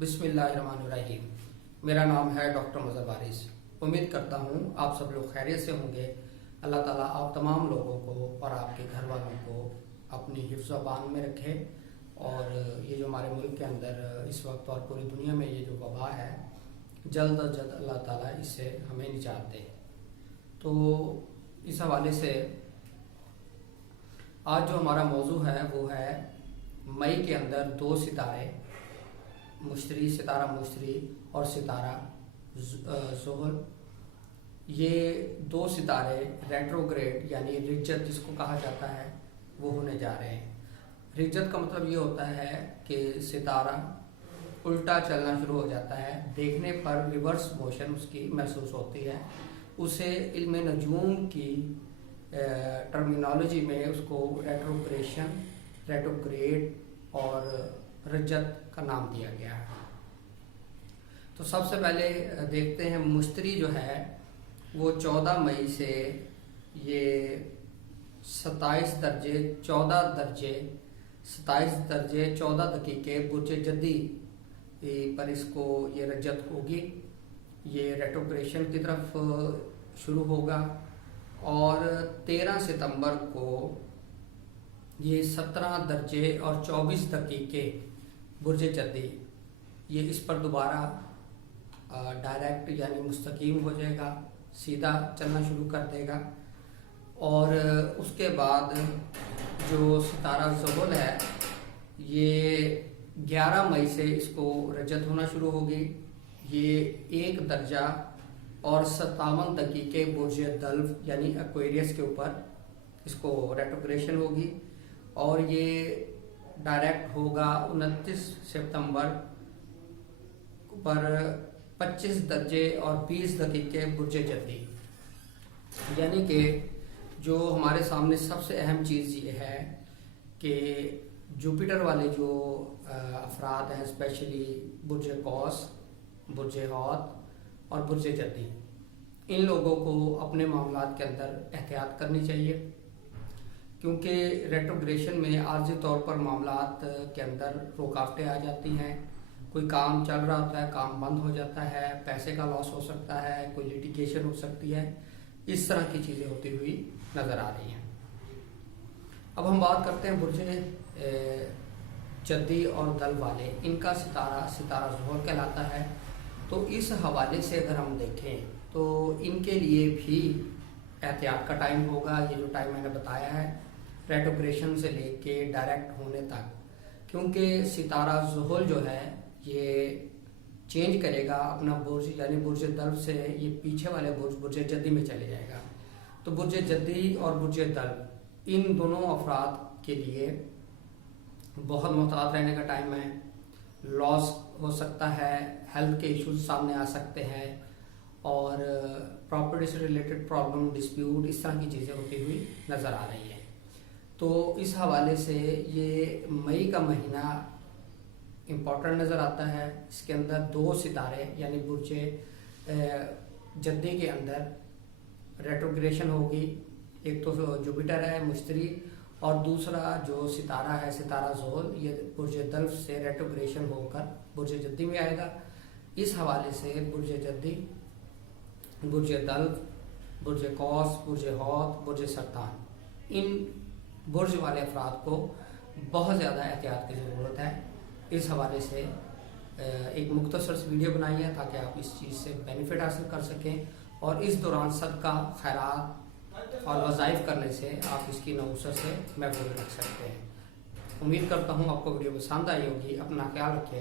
बिस्मिल्लाहिर्रहमानिर्रहीम। मेरा नाम है डॉक्टर मज़हर वारिस। उम्मीद करता हूँ आप सब लोग खैरियत से होंगे। अल्लाह ताला आप तमाम लोगों को और आपके घर वालों को अपनी हिफ्ज़ अमान में रखे और ये जो हमारे मुल्क के अंदर इस वक्त और पूरी दुनिया में ये जो वबा है, जल्द अज जल्द अल्लाह ताला इससे हमें निजात दे। तो इस हवाले से आज जो हमारा मौजू है वो है मई के अंदर दो सितारे, मुश्तरी, सितारा मुश्तरी और सितारा ज़ुहल, ये दो सितारे रेट्रोग्रेड यानी रिज्जत जिसको कहा जाता है वो होने जा रहे हैं। रिज्जत का मतलब ये होता है कि सितारा उल्टा चलना शुरू हो जाता है, देखने पर रिवर्स मोशन उसकी महसूस होती है। उसे इल्म नजूम की टर्मिनोलॉजी में उसको रेट्रोग्रेड और रिज्जत का नाम दिया गया है। तो सबसे पहले देखते हैं मुश्तरी जो है वो 14 मई से ये 27 दर्जे 14 दकीके बुर्ज जद्दी पर इसको ये रज्जत होगी। ये रेट्रोग्रेशन की तरफ शुरू होगा और 13 सितंबर को ये 17 दर्जे और 24 दकीके बुर्ज जद्दी ये इस पर दोबारा डायरेक्ट यानी मुस्तकीम हो जाएगा, सीधा चलना शुरू कर देगा। और उसके बाद जो सितारा ज़ुहल है ये 11 मई से इसको रजत होना शुरू होगी। ये 1 दर्जा और 57 दकीके बुर्ज दल्फ यानी एक्वेरियस के ऊपर इसको रेट्रोग्रेशन होगी और ये डायरेक्ट होगा 29 सितंबर पर 25 दर्जे और 20 दकीके बुर्ज जद्दी। यानी कि जो हमारे सामने सबसे अहम चीज़ ये है कि जुपिटर वाले जो अफराद हैं, स्पेशली बुर्ज कौस, बुर्ज हौत और बुर्ज जद्दी, इन लोगों को अपने मामलात के अंदर एहतियात करनी चाहिए, क्योंकि रेट्रोग्रेशन में आर्जी तौर पर मामलात के अंदर रुकावटें आ जाती हैं। कोई काम चल रहा होता है, काम बंद हो जाता है, पैसे का लॉस हो सकता है, कोई लिटिगेशन हो सकती है, इस तरह की चीज़ें होती हुई नज़र आ रही हैं। अब हम बात करते हैं बुर्ज जद्दी और दल वाले, इनका सितारा ज़ुहल कहलाता है। तो इस हवाले से अगर हम देखें तो इनके लिए भी एहतियात का टाइम होगा। ये जो टाइम मैंने बताया है रेट्रोग्रेशन से लेके डायरेक्ट होने तक, क्योंकि सितारा ज़ुहल जो है ये चेंज करेगा अपना बुर्ज, यानी बुर्ज दल्फ से ये पीछे वाले बुर्ज जद्दी में चले जाएगा। तो बुर्ज जद्दी और बुर्ज दल्फ इन दोनों अफराद के लिए बहुत मोहतात रहने का टाइम है। लॉस हो सकता है, हेल्थ के इश्यूज सामने आ सकते हैं और प्रॉपर्टी से रिलेटेड प्रॉब्लम, डिस्प्यूट, इस तरह की चीज़ें होती हुई नज़र आ रही हैं। तो इस हवाले से ये मई का महीना इम्पोर्टेंट नज़र आता है। इसके अंदर 2 सितारे यानी बुर्ज जद्दी के अंदर रेट्रोग्रेशन होगी। एक तो जुपिटर है मुश्तरी और दूसरा जो सितारा है सितारा ज़ुहल, ये बुर्ज दल्फ से रेट्रोग्रेशन होकर बुर्ज जद्दी में आएगा। इस हवाले से बुर्ज जद्दी, बुर्ज दल्फ, बुर्ज कौस, बुर्ज हौत, बुर्ज सरतान, इन बुर्ज वाले अफराद को बहुत ज़्यादा एहतियात की ज़रूरत है। इस हवाले से एक मुख्तसर सी वीडियो बनाई है ताकि आप इस चीज़ से बेनिफिट हासिल कर सकें और इस दौरान सदका, खैरात और वज़ाइफ करने से आप इसकी नौसत से महफूज रख सकते हैं। उम्मीद करता हूँ आपको वीडियो पसंद आई होगी। अपना ख्याल रखें।